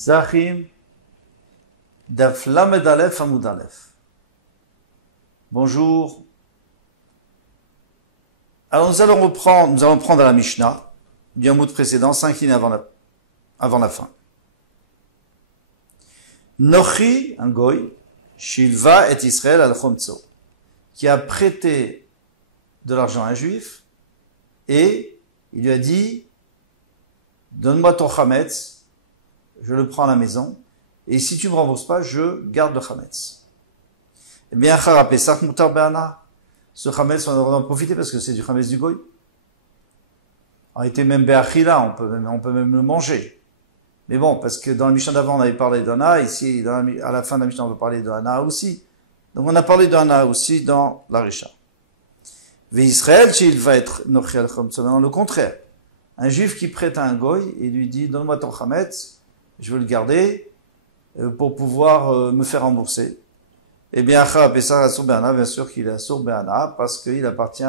Zachim, Daf Lamed Aleph Amud Aleph. Bonjour. Alors nous allons prendre la Mishnah du Amud précédent, 5 lignes avant la fin. Nochi, un goy, Shilva et Israël al Chomtso, qui a prêté de l'argent à un juif et il lui a dit, donne-moi ton chametz, je le prends à la maison, et si tu ne me rembourses pas, je garde le chametz. Eh bien, Chara Pesach Mutar Be'ana, ce chametz, on va en profiter parce que c'est du chametz du goy. En réalité, même Be'achila, on peut même le manger. Mais bon, parce que dans la Mishnah d'avant, on avait parlé d'Ana, ici, à la fin de la Mishnah, on va parler d'Ana aussi. Donc on a parlé d'Ana aussi dans la Risha. Israël, il va être Nochi al Chomtso, non, le contraire. Un juif qui prête à un goy et lui dit, donne-moi ton chametz, je veux le garder pour pouvoir me faire rembourser. Eh bien, bien sûr qu'il est Asur Be'ana parce qu'il appartient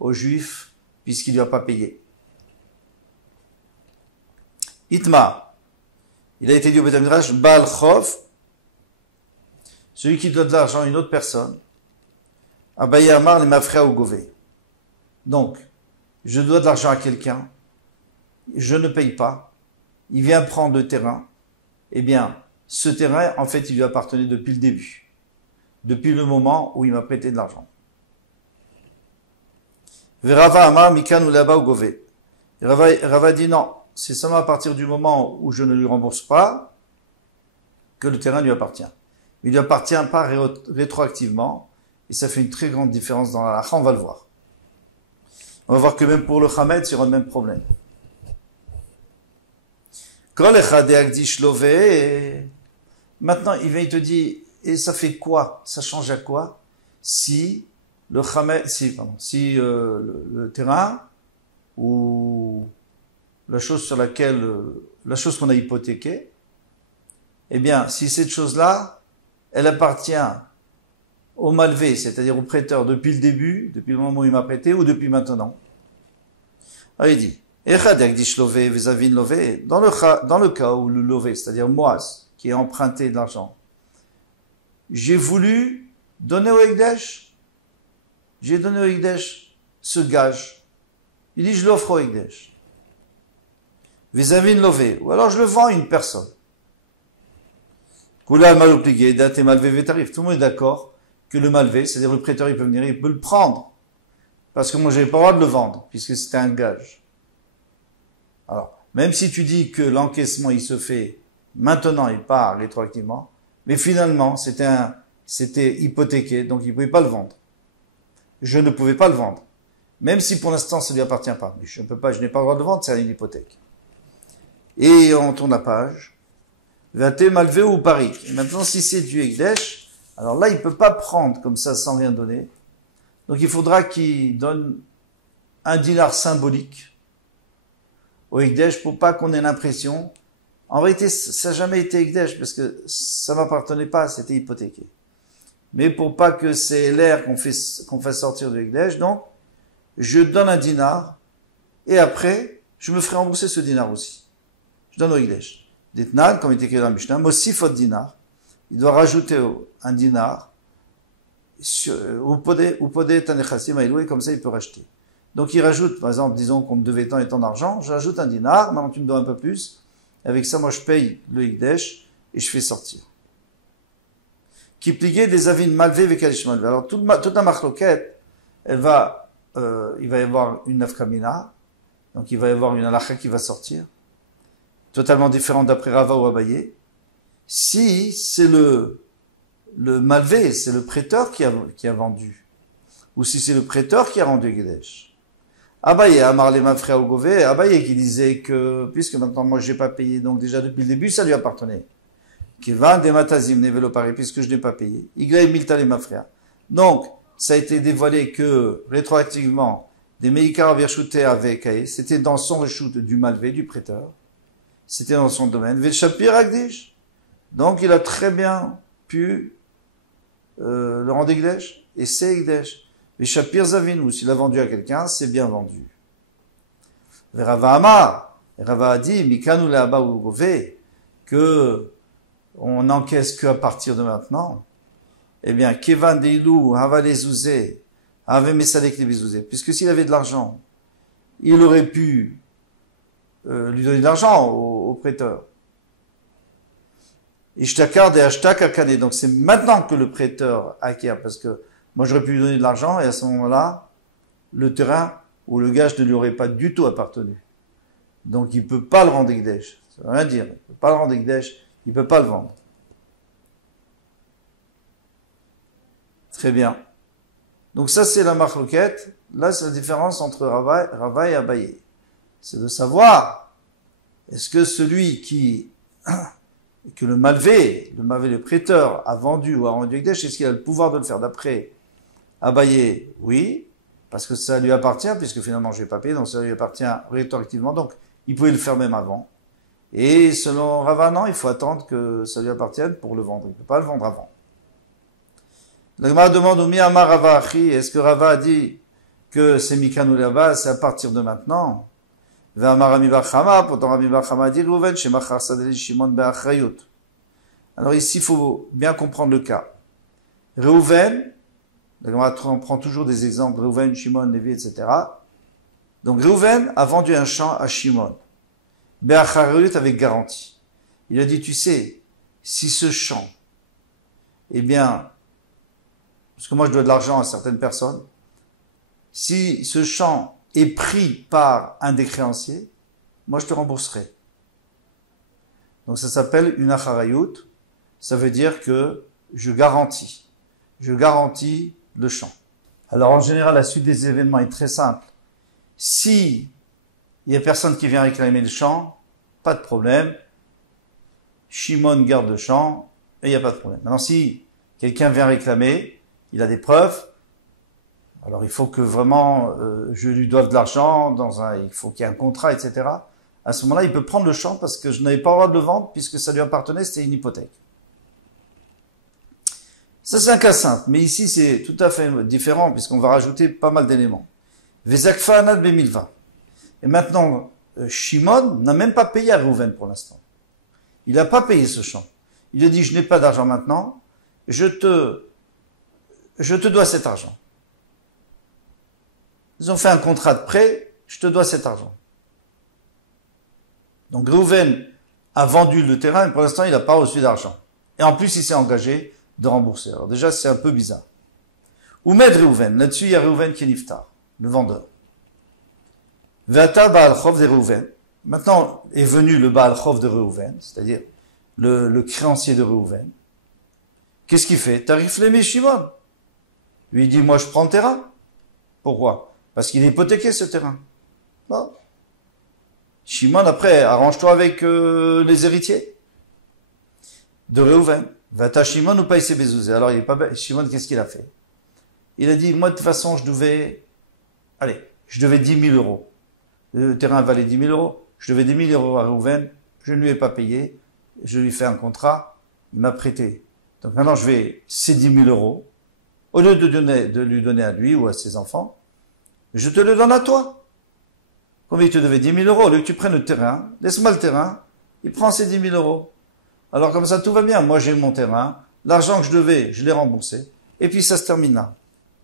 au juif puisqu'il ne lui a pas payé. Itma, il a été dit au Beth Midrash, Baal Chov, celui qui donne de l'argent à une autre personne, Abaye Amar le Mafrea ou Gové. Donc, je dois de l'argent à quelqu'un, je ne paye pas, il vient prendre le terrain, eh bien, ce terrain, en fait, il lui appartenait depuis le début, depuis le moment où il m'a prêté de l'argent. Rava Amar Mikan ou Laba ou Gové. Rava dit non, c'est seulement à partir du moment où je ne lui rembourse pas que le terrain lui appartient. Il ne lui appartient pas rétroactivement, et ça fait une très grande différence dans la halakha, on va le voir. On va voir que même pour le chametz, il y aura le même problème. Maintenant, il vient, il te dit, et ça fait quoi? Ça change à quoi? Si le le terrain, ou la chose qu'on a hypothéquée, eh bien, si cette chose-là, elle appartient au malvé, c'est-à-dire au prêteur depuis le début, depuis le moment où il m'a prêté, ou depuis maintenant. Alors il dit, dans le cas où le lové, c'est-à-dire moi, qui ai emprunté de l'argent, j'ai voulu donner au Hekdesh, j'ai donné au Hekdesh ce gage. Il dit, je l'offre au Hekdesh. Vis-à-vis de lové, ou alors je le vends à une personne. Tout le monde est d'accord que le malvé, c'est-à-dire le prêteur, il peut venir, il peut le prendre. Parce que moi, j'avais pas le droit de le vendre, puisque c'était un gage. Alors, même si tu dis que l'encaissement, il se fait maintenant et pas rétroactivement, mais finalement, c'était hypothéqué, donc il ne pouvait pas le vendre. Je ne pouvais pas le vendre. Même si pour l'instant, ça ne lui appartient pas. Mais je n'ai pas le droit de le vendre, c'est une hypothèque. Et on tourne la page. Vate malvé ou pari. Maintenant, si c'est du Hekdesh, alors là, il ne peut pas prendre comme ça sans rien donner. Donc il faudra qu'il donne un dinar symbolique au Hekdesh pour pas qu'on ait l'impression. En réalité, ça n'a jamais été Hekdesh parce que ça m'appartenait pas, c'était hypothéqué. Mais pour pas que c'est l'air qu'on fasse sortir du Hekdesh, donc je donne un dinar et après je me ferai rembourser ce dinar aussi. Je donne au Hekdesh. Ditnan, comme il est écrit dans la Mishnah, Mosifot dinar, il doit rajouter un dinar. Ou podé tanechassim aïloué, comme ça il peut racheter. Donc il rajoute, par exemple, disons qu'on me devait tant et tant d'argent, j'ajoute un dinar, maintenant tu me dois un peu plus, avec ça moi je paye le Hekdesh et je fais sortir. Qui pliait des avines malvé vekalish malvé. Alors toute la marloquette, il va y avoir une nafkamina, donc il va y avoir une halakha qui va sortir, totalement différente d'après Rava ou Abaye. Si c'est le malvé, c'est le prêteur qui a vendu. Ou si c'est le prêteur qui a rendu Hekdesh. Abaye, Amar les Mafrea ou Gové, Abaye qui disait que, puisque maintenant moi j'ai pas payé, donc déjà depuis le début ça lui appartenait. Qu'il va des matazim nevelo pari, puisque je n'ai pas payé. Igraï milta les Mafrea. Donc, ça a été dévoilé que, rétroactivement, des Meikar virchouté avec Aïe, c'était dans son reshoot du malvé, du prêteur. C'était dans son domaine. Veshapir Agdish. Donc il a très bien pu le rendre Hekdesh, et c'est Hekdesh. Mais Shapir Zavin, ou s'il a vendu à quelqu'un, c'est bien vendu. Rava Amar, Rava a dit, Mikanu Leaba ou Gové, que on n'encaisse qu'à partir de maintenant, eh bien, Kevan Deilou, Havalezouze, Ave Mesalek Lebezouze, puisque s'il avait de l'argent, il aurait pu lui donner de l'argent au prêteur. Ishtakar de Ashtak Akane, donc c'est maintenant que le prêteur acquiert, parce que moi j'aurais pu lui donner de l'argent, et à ce moment-là, le terrain ou le gage ne lui aurait pas du tout appartenu. Donc il ne peut pas le rendre Ekdesh. Ça veut rien dire. Il ne peut pas le rendre Ekdesh, il ne peut pas le vendre. Très bien. Donc ça c'est la marloquette. Là c'est la différence entre Rava et Abaye. C'est de savoir, est-ce que celui que le malvé, le prêteur a vendu ou a rendu Ekdesh, est-ce qu'il a le pouvoir de le faire d'après Abaye? Oui, parce que ça lui appartient, puisque finalement je n'ai pas payé, donc ça lui appartient rétroactivement, donc il pouvait le faire même avant. Et selon Rava, non, il faut attendre que ça lui appartienne pour le vendre. Il ne peut pas le vendre avant. La Gemara demande au Miyama Rava Achi, est-ce que Rava a dit que c'est Mikanou là-bas, c'est à partir de maintenant? Ve'amar Rami bar Chama, pourtant Rami bar Chama dit Reuven, shemachar sadeli Shimon be'achrayut. Alors ici, il faut bien comprendre le cas. Reuven, la Gemara prend toujours des exemples, Reuven, Shimon, Lévi, etc. Donc Reuven a vendu un champ à Shimon. Be'achrayut avec garantie. Il a dit, tu sais, si ce champ, eh bien, parce que moi je dois de l'argent à certaines personnes, si ce champ est pris par un des créanciers, moi je te rembourserai. Donc ça s'appelle une acharayut, ça veut dire que je garantis le champ. Alors en général, la suite des événements est très simple. Si il y a personne qui vient réclamer le champ, pas de problème, Shimon garde le champ et il n'y a pas de problème. Maintenant si quelqu'un vient réclamer, il a des preuves, alors il faut que vraiment je lui doive de l'argent, il faut qu'il y ait un contrat, etc. À ce moment-là, il peut prendre le champ parce que je n'avais pas le droit de le vendre puisque ça lui appartenait, c'était une hypothèque. Ça c'est un cas simple, mais ici c'est tout à fait différent puisqu'on va rajouter pas mal d'éléments. Vezakfa anad bemilva. Et maintenant, Shimon n'a même pas payé à Reuven pour l'instant. Il n'a pas payé ce champ. Il a dit, je n'ai pas d'argent maintenant, je te dois cet argent. Ils ont fait un contrat de prêt, je te dois cet argent. Donc Reuven a vendu le terrain, mais pour l'instant il n'a pas reçu d'argent. Et en plus il s'est engagé de rembourser. Alors déjà c'est un peu bizarre. Oumed Reuven, là-dessus il y a Reuven qui est niftar, le vendeur. Ve'ata Baal Chov de Reuven. Maintenant est venu le Baal Chov de Reuven, c'est-à-dire le créancier de Reuven. Qu'est-ce qu'il fait? Tarif l'aimer Shimon. Lui il dit, moi je prends le terrain. Pourquoi? Parce qu'il est hypothéqué ce terrain. Bon. Shimon après, arrange-toi avec les héritiers de Reuven. Vata Shimon ou pas ici Bezouzé. Alors il est pas bête. Shimon, qu'est-ce qu'il a fait? Il a dit, moi de toute façon je devais 10 000 euros. Le terrain valait 10 000 euros. Je devais 10 000 euros à Reuven. Je ne lui ai pas payé. Je lui ai fait un contrat. Il m'a prêté. Donc maintenant je vais ces 10 000 euros. Au lieu de lui donner à lui ou à ses enfants, je te le donne à toi. Combien il te devait? 10 000 euros. Au lieu que tu prennes le terrain, laisse-moi le terrain, il prend ses 10 000 euros. Alors comme ça, tout va bien. Moi, j'ai mon terrain, l'argent que je devais, je l'ai remboursé, et puis ça se termine là.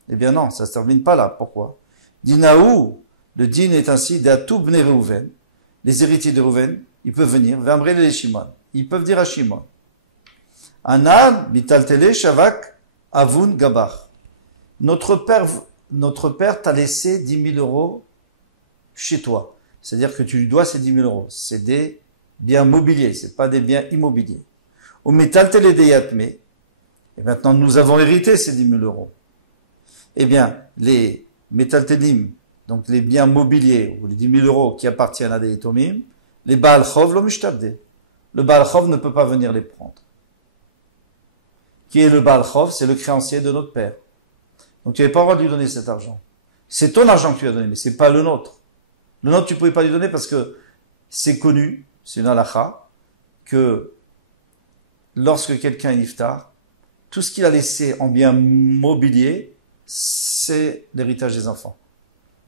Eh bien non, ça se termine pas là. Pourquoi? Dinaou, le din est ainsi, d'Atou bne Reuven, les héritiers de Reuven, ils peuvent venir, Vamrele les Shimon. Ils peuvent dire à Shimon, Anan, bitaltele, shavak, avun, gabar. Notre père t'a laissé 10 000 euros chez toi. C'est-à-dire que tu lui dois ces 10 000 euros. C'est des biens mobiliers, c'est pas des biens immobiliers. Au métal télédéatme, et maintenant nous avons hérité ces 10 000 euros. Eh bien, les métaltélim, donc les biens mobiliers, ou les 10 000 euros qui appartiennent à des Etomim, les Baal Chov l'omishtabde. Le Baal Chov ne peut pas venir les prendre. Qui est le Baal Chov? C'est le créancier de notre père. Donc tu n'avais pas le droit de lui donner cet argent. C'est ton argent que tu lui as donné, mais c'est pas le nôtre. Le nôtre, tu ne pouvais pas lui donner parce que c'est connu, c'est une halakha, que lorsque quelqu'un est niftar, tout ce qu'il a laissé en bien mobilier, c'est l'héritage des enfants.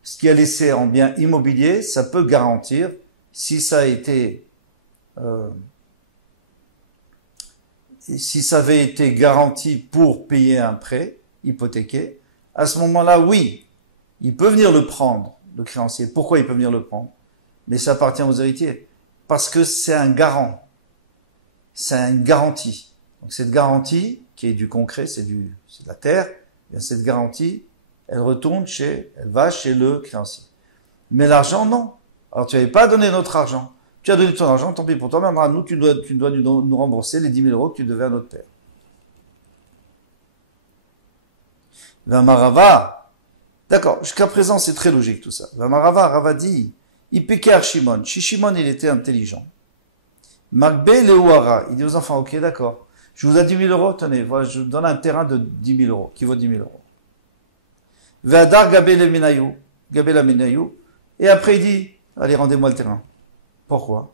Ce qu'il a laissé en bien immobilier, ça peut garantir, si ça a été si ça avait été garanti pour payer un prêt hypothéqué, à ce moment-là, oui, il peut venir le prendre, le créancier. Pourquoi il peut venir le prendre? Mais ça appartient aux héritiers. Parce que c'est un garant. C'est une garantie. Donc cette garantie, qui est du concret, c'est de la terre, bien cette garantie, elle va chez le créancier. Mais l'argent, non. Alors tu n'avais pas donné notre argent. Tu as donné ton argent, tant pis pour toi, maintenant à nous, tu dois nous rembourser les 10 000 euros que tu devais à notre père. Vamarava, d'accord, jusqu'à présent c'est très logique tout ça. Vamarava, Rava dit, il piquait à Shimon. Shimon, il était intelligent. Magbe Leuara, il dit aux enfants, ok, d'accord, je vous ai 10 000 euros, tenez, voilà, je vous donne un terrain de 10 000 euros, qui vaut 10 000 euros. Ve'adar Gabel Minayou, et après il dit, allez, rendez-moi le terrain. Pourquoi?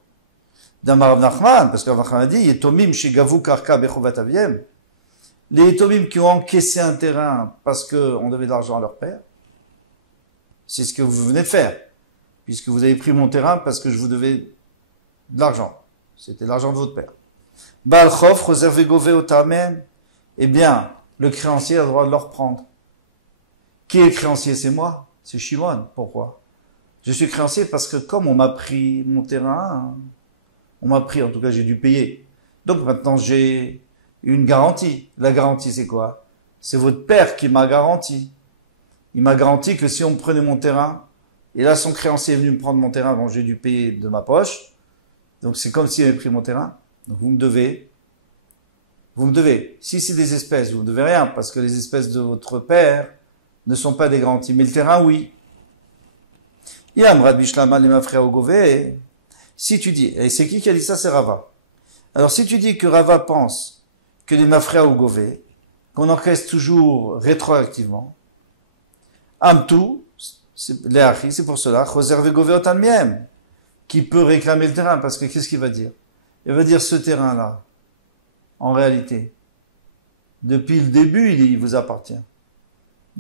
Damar Rav Nachman, parce que Rav Nachman a dit, Yetomim shigavu karka bechovat aviem, les Yetomim qui ont encaissé un terrain parce qu'on devait de l'argent à leur père, c'est ce que vous venez de faire, puisque vous avez pris mon terrain parce que je vous devais de l'argent. C'était l'argent de votre père. Baal chof, réservé gové otamem, eh bien, le créancier a le droit de le reprendre. Qui est le créancier? C'est moi. C'est Shimon. Pourquoi? Je suis créancier parce que comme on m'a pris mon terrain, on m'a pris, en tout cas j'ai dû payer. Donc maintenant j'ai une garantie. La garantie c'est quoi? C'est votre père qui m'a garanti. Il m'a garanti que si on me prenait mon terrain, et là son créancier est venu me prendre mon terrain, bon j'ai dû payer de ma poche, donc c'est comme s'il avait pris mon terrain, donc vous me devez. Si c'est des espèces, vous ne devez rien, parce que les espèces de votre père ne sont pas des garanties, mais le terrain oui. Si tu dis, et c'est qui a dit ça? C'est Rava. Alors si tu dis que Rava pense que les mafrea ou gové, qu'on encaisse toujours rétroactivement, Amtou, c'est pour cela, réservé gové otan miem, qui peut réclamer le terrain, parce que qu'est-ce qu'il va dire? Il va dire ce terrain-là, en réalité, depuis le début, il vous appartient.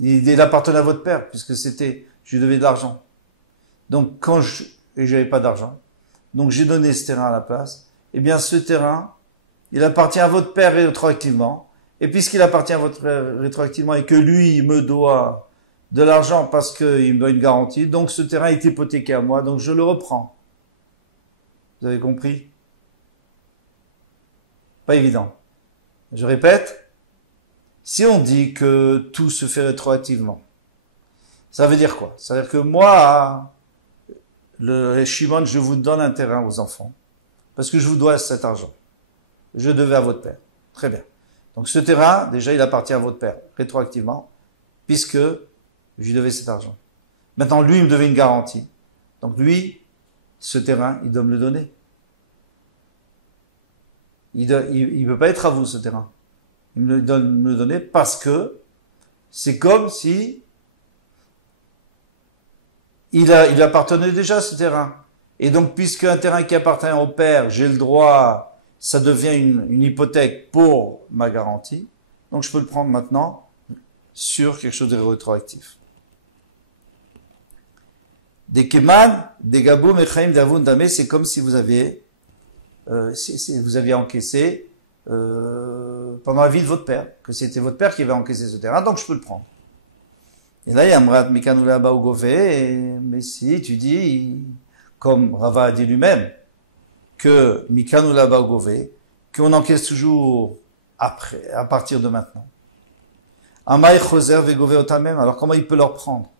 Il appartenait à votre père, puisque je lui devais de l'argent. Donc, et j'avais pas d'argent, donc j'ai donné ce terrain à la place, eh bien, ce terrain, il appartient à votre père rétroactivement, et puisqu'il appartient à votre père rétroactivement, et que lui, il me doit de l'argent parce qu'il me doit une garantie, donc ce terrain est hypothéqué à moi, donc je le reprends. Vous avez compris? Pas évident. Je répète, si on dit que tout se fait rétroactivement, ça veut dire quoi? Ça veut dire que moi, le Shimon, je vous donne un terrain aux enfants, parce que je vous dois cet argent. Je devais à votre père. Très bien. Donc ce terrain, déjà, il appartient à votre père, rétroactivement, puisque je lui devais cet argent. Maintenant, lui, il me devait une garantie. Donc lui, ce terrain, il doit me le donner. Il ne peut pas être à vous, ce terrain. Il me le donner parce que c'est comme si il appartenait déjà à ce terrain. Et donc, puisque un terrain qui appartient au père, j'ai le droit, ça devient une hypothèque pour ma garantie. Donc, je peux le prendre maintenant sur quelque chose de rétroactif. Des keman, des gabou, mechaim, davun, damé, c'est comme si vous aviez encaissé pendant la vie de votre père, que c'était votre père qui avait encaissé ce terrain, donc je peux le prendre. Et là, il y a Amrat Mikanula Baogové, mais si tu dis, comme Rava a dit lui-même, que Mikanula Baogové, qu'on encaisse toujours après, à partir de maintenant. Amay Choser Vegové Otamem, alors comment il peut leur prendre?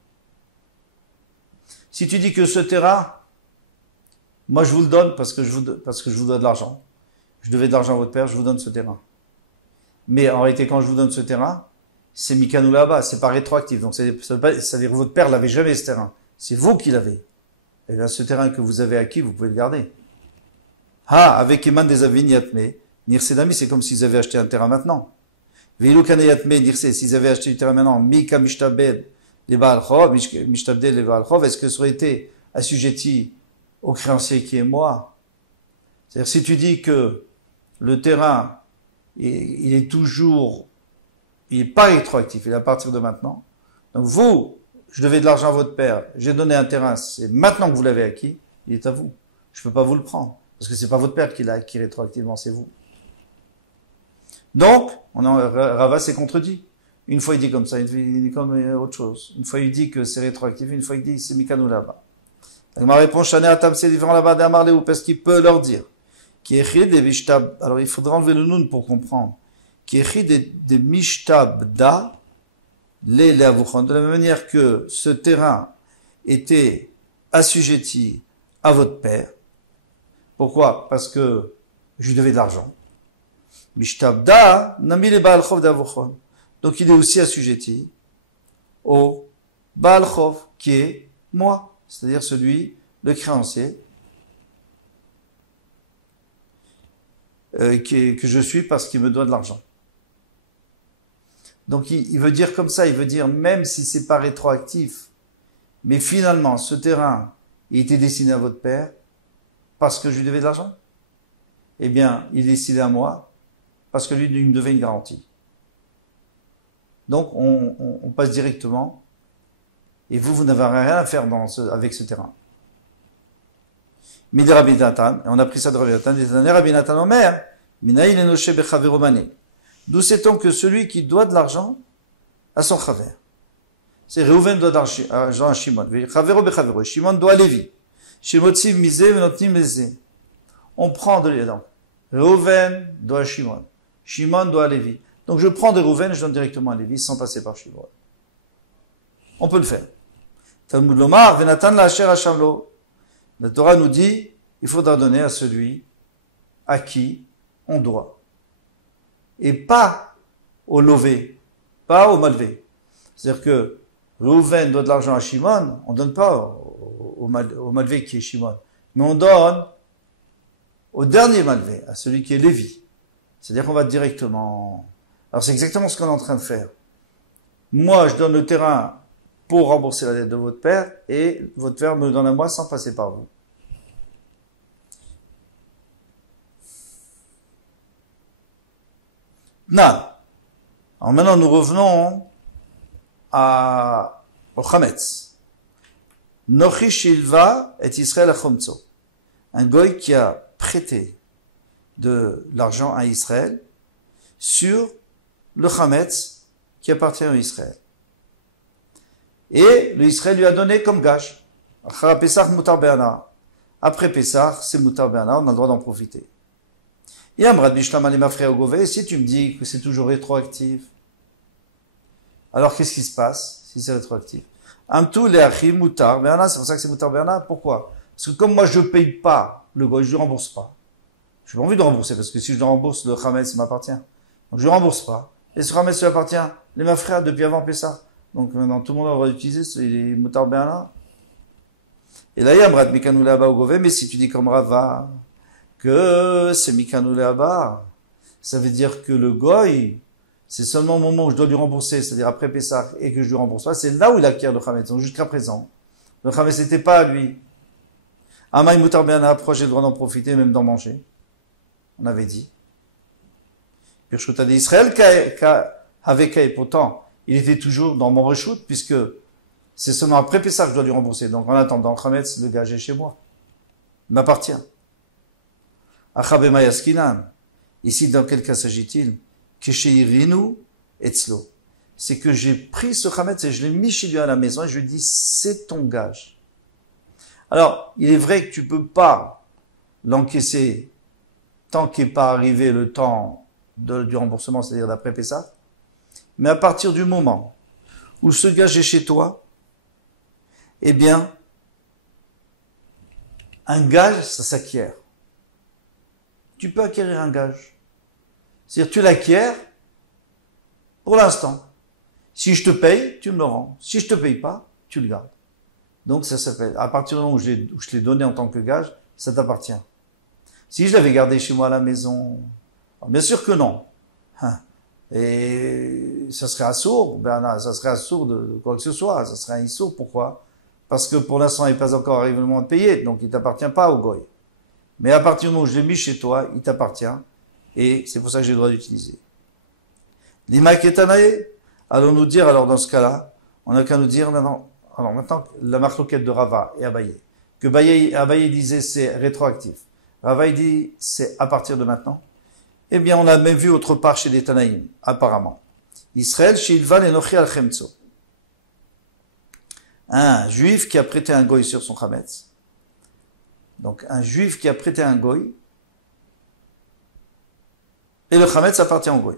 Si tu dis que ce terrain, moi je vous le donne parce que je vous dois de l'argent. Je devais de l'argent à votre père, je vous donne ce terrain. Mais en réalité, quand je vous donne ce terrain, c'est Mikanou là-bas, c'est pas rétroactif. Donc ça veut dire que votre père l'avait jamais ce terrain. C'est vous qui l'avez. Et bien ce terrain que vous avez acquis, vous pouvez le garder. Ah, avec Eman des Avignatme, Nirsedami, c'est comme s'ils avaient acheté un terrain maintenant. Veilu Kaneyatme, Nirse, s'ils avaient acheté du terrain maintenant, Mika Mishtabel, les Baal Chov, Mishtabdel, les Baal Chov, est-ce que ça aurait été assujetti au créancier qui est moi? C'est-à-dire, si tu dis que le terrain, il est pas rétroactif, il est à partir de maintenant. Donc vous, je devais de l'argent à votre père, j'ai donné un terrain, c'est maintenant que vous l'avez acquis, il est à vous. Je peux pas vous le prendre. Parce que c'est pas votre père qui l'a acquis rétroactivement, c'est vous. Donc, Rava s'est contredit. Une fois il dit comme ça, une fois il dit comme autre chose. Une fois il dit que c'est rétroactif, une fois il dit c'est Mikanu là-bas. Ma réponse, Shane Atam, c'est différent là-bas d'Amarleu, parce qu'il peut leur dire. Qui écrit des Mishtab, alors il faudra enlever le noun pour comprendre. Qui écrit des Mishtab da, les Leavuchon, de la même manière que ce terrain était assujetti à votre père. Pourquoi? Parce que je lui devais de l'argent. Mishtab da, nami le Baal Chov d'Avuchon. Donc il est aussi assujetti au Baal Chov, qui est moi. C'est-à-dire celui, le créancier, que je suis parce qu'il me doit de l'argent. Donc il veut dire comme ça, il veut dire même si c'est pas rétroactif, mais finalement ce terrain il était destiné à votre père parce que je lui devais de l'argent, eh bien il est destiné à moi parce que lui il me devait une garantie. Donc on passe directement. Et vous n'avez rien à faire avec ce terrain. Midi Rabbi Natan, et on a pris ça de Rabbi Natan, des années Rabbi Natan Omer, Minaïl Enoshe Bechavero Mané. D'où sait-on que celui qui doit de l'argent à son chaver. C'est Reuven doit de l'argent à Shimon. Chavero Bechavero. Shimon doit à Lévi. Shemotzi Misé Venotnim Lezé. On prend de donc. Reuven doit à Shimon. Shimon doit à Lévi. Donc je prends de Reuven, je donne directement à Lévi sans passer par Shimon. On peut le faire. Talmud Lomar, Venatan la Asher Hashamlo. La Torah nous dit, il faudra donner à celui à qui on doit. Et pas au lové, pas au malvé. C'est-à-dire que Reuven doit de l'argent à Shimon, on ne donne pas au malvé qui est Shimon, mais on donne au dernier malvé, à celui qui est Lévi. C'est-à-dire qu'on va directement... Alors c'est exactement ce qu'on est en train de faire. Moi, je donne le terrain pour rembourser la dette de votre père, et votre père me le donne à moi sans passer par vous. Non. Alors maintenant, nous revenons au Chametz. Nochi Shilva et Israël Achomtso. Un goy qui a prêté de l'argent à Israël sur le Chametz qui appartient à Israël. Et l'Israël lui a donné comme gage. Après Pessah, c'est Mutar Be'ana, on a le droit d'en profiter. Et si tu me dis que c'est toujours rétroactif, alors qu'est-ce qui se passe si c'est rétroactif? C'est pour ça que c'est Mutar Be'ana. Pourquoi? Parce que comme moi je ne paye pas le goy, je ne rembourse pas. Je n'ai pas envie de rembourser, parce que si je le rembourse, le Chametz m'appartient. Donc je ne rembourse pas. Et ce Chametz lui appartient, les mafrères, depuis avant Pessah. Donc maintenant, tout le monde aura utilisé les Mutar Be'ana. Et là, il y a Mrat Mikanu Le'aba au Gové, mais si tu dis comme Rava, que c'est Mikanu Le'aba, ça veut dire que le goy, c'est seulement au moment où je dois lui rembourser, c'est-à-dire après Pessah, et que je lui rembourse pas, c'est là où il acquiert le Chametz. Donc jusqu'à présent, le Chametz n'était pas à lui. Amaï Mutar Be'ana, après j'ai le droit d'en profiter, même d'en manger. On avait dit. Pirchouta d'Israël, avec et pourtant, il était toujours dans mon reshoot, puisque c'est seulement après Pessah que je dois lui rembourser. Donc en attendant, Chametz, le gage est chez moi. Il m'appartient. Achabema Yaskinan. Ici, dans quel cas s'agit-il? Kesheirinu etzlo. C'est que j'ai pris ce Chametz et je l'ai mis chez lui à la maison et je lui dis, c'est ton gage. Alors, il est vrai que tu peux pas l'encaisser tant qu'il n'est pas arrivé le temps du remboursement, c'est-à-dire d'après Pessah. Mais à partir du moment où ce gage est chez toi, eh bien, un gage, ça s'acquiert. Tu peux acquérir un gage. C'est-à-dire, tu l'acquiers pour l'instant. Si je te paye, tu me le rends. Si je te paye pas, tu le gardes. Donc, ça s'appelle, à partir du moment où je l'ai donné en tant que gage, ça t'appartient. Si je l'avais gardé chez moi à la maison, alors bien sûr que non. Et ça serait assourd, ça serait assourd de quoi que ce soit, ça serait un issour. Pourquoi? Parce que pour l'instant, il n'est pas encore arrivé le moment de payer, donc il t'appartient pas au goy. Mais à partir du moment où je l'ai mis chez toi, il t'appartient, et c'est pour ça que j'ai le droit d'utiliser. L'ima ketanae, allons-nous dire, alors dans ce cas-là, on n'a qu'à nous dire maintenant, la marloquette de Rava et Abaye, que Abaye disait c'est rétroactif. Rava dit c'est à partir de maintenant. Eh bien, on l'a même vu autre part chez les Tanaïm, apparemment. Israël, Shilva l'Enochi al Chemtso. Un juif qui a prêté un goy sur son chametz. Donc, un juif qui a prêté un goy, et le chametz appartient au goy.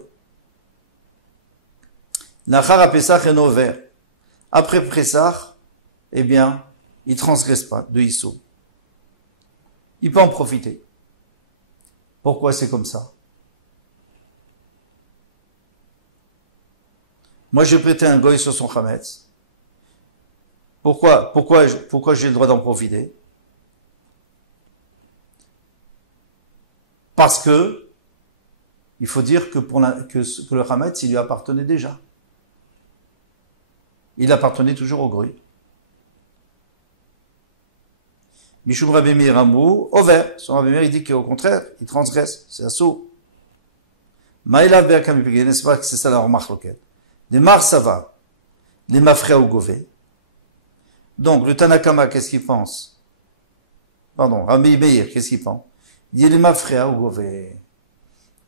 L'achar Pesach est over. Après Pesach, eh bien, il transgresse pas de Issou. Il peut en profiter. Pourquoi c'est comme ça? Moi, j'ai prêté un goy sur son chametz. Pourquoi j'ai le droit d'en profiter? Parce que, il faut dire que que le chametz, il lui appartenait déjà. Il appartenait toujours au goy. Mishum Rabbi Meir Amrou, over. Son Rabbi Meir, il dit qu'au contraire, il transgresse. C'est assaut. Maïlav Be'akam Pigé, n'est-ce pas que c'est ça la remarque locale? Des Mar Sava, les Mafrea ou Gové. Donc, le Tanakama, qu'est-ce qu'il pense? Pardon, Rabbi Meir, qu'est-ce qu'il pense? Il dit les Mafrea ou Gové.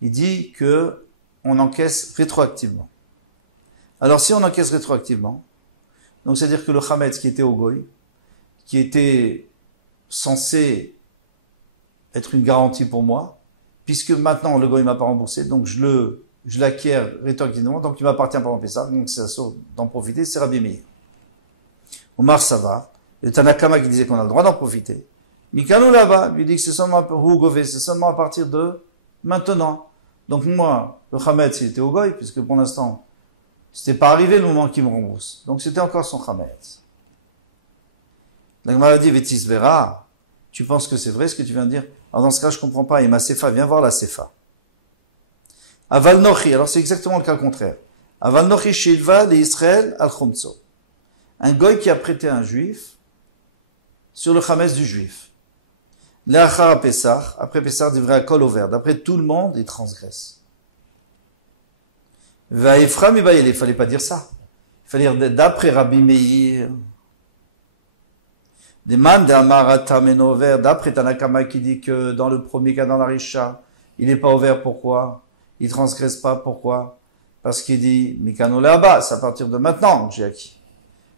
Il dit que on encaisse rétroactivement. Alors, si on encaisse rétroactivement, donc c'est-à-dire que le Chametz qui était au Goy, qui était censé être une garantie pour moi, puisque maintenant le Goy m'a pas remboursé, donc je l'acquiers rétroactivement, donc il m'appartient pendant Pessah, donc c'est à d'en profiter, c'est Rabbi Meir. Omar Sava, le Tanakama qui disait qu'on a le droit d'en profiter. Mikano là-bas, lui dit que c'est seulement c'est seulement à partir de maintenant. Donc moi, le Chametz, il était au Goy, puisque pour l'instant, c'était pas arrivé le moment qu'il me rembourse. Donc c'était encore son Chametz. La Gemara dit, Vétis Vera, tu penses que c'est vrai ce que tu viens de dire? Alors dans ce cas, je comprends pas. Et ma Sefa, viens voir la Sefa. Aval Nochi, alors c'est exactement le cas contraire. Aval Nochi Shilva le Israël al Chomtso. Un goy qui a prêté un juif sur le chametz du juif. L'achar Pesach, après Pesach, devrait à col au vert. D'après tout le monde, il transgresse. Vaïfra Mibaïl, il fallait pas dire ça. Il fallait dire d'après Rabbi Meir. Des man d'Amarata Meno vert, d'après Tanakama qui dit que dans le premier cas, dans la Risha, il n'est pas au vert, pourquoi? Il transgresse pas, pourquoi? Parce qu'il dit, Mikano là-bas, c'est à partir de maintenant que j'ai acquis.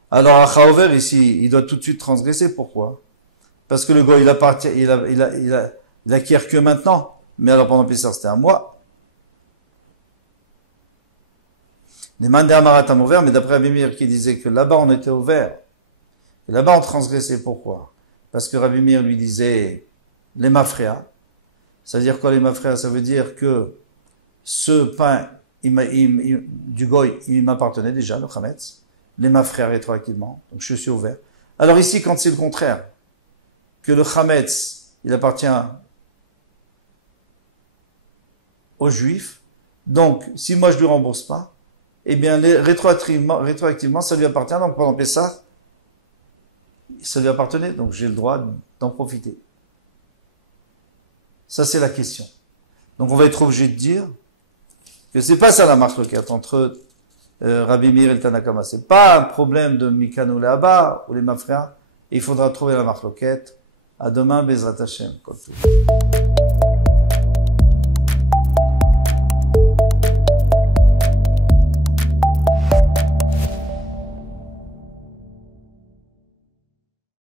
Alors, à Chaover, ici, il doit tout de suite transgresser, pourquoi? Parce que le goy, il acquiert que maintenant. Mais alors, pendant Pessah, c'était à moi. Les man d'Amaratam au vert, mais d'après Rabbi Meir qui disait que là-bas, on était au vert. Et là-bas, on transgressait, pourquoi? Parce que Rabbi Meir lui disait, les mafréas. C'est-à-dire quoi, les mafréas? Ça veut dire que ce pain du goy, il m'appartenait déjà, le chametz. Les mafréas rétroactivement. Donc, je suis au vert. Alors ici, quand c'est le contraire, que le chametz, il appartient aux juifs, donc, si moi je lui rembourse pas, eh bien, rétroactivement, ça lui appartient. Donc, pendant Pessah, ça lui appartenait, donc j'ai le droit d'en profiter. Ça, c'est la question. Donc, on va être obligé de dire que c'est pas ça la marque loquette entre Rabbi Meir et le Tanakama. C'est pas un problème de Mikano là-bas ou les Mafréas. Il faudra trouver la marque loquette. À demain, Bezrat Hashem.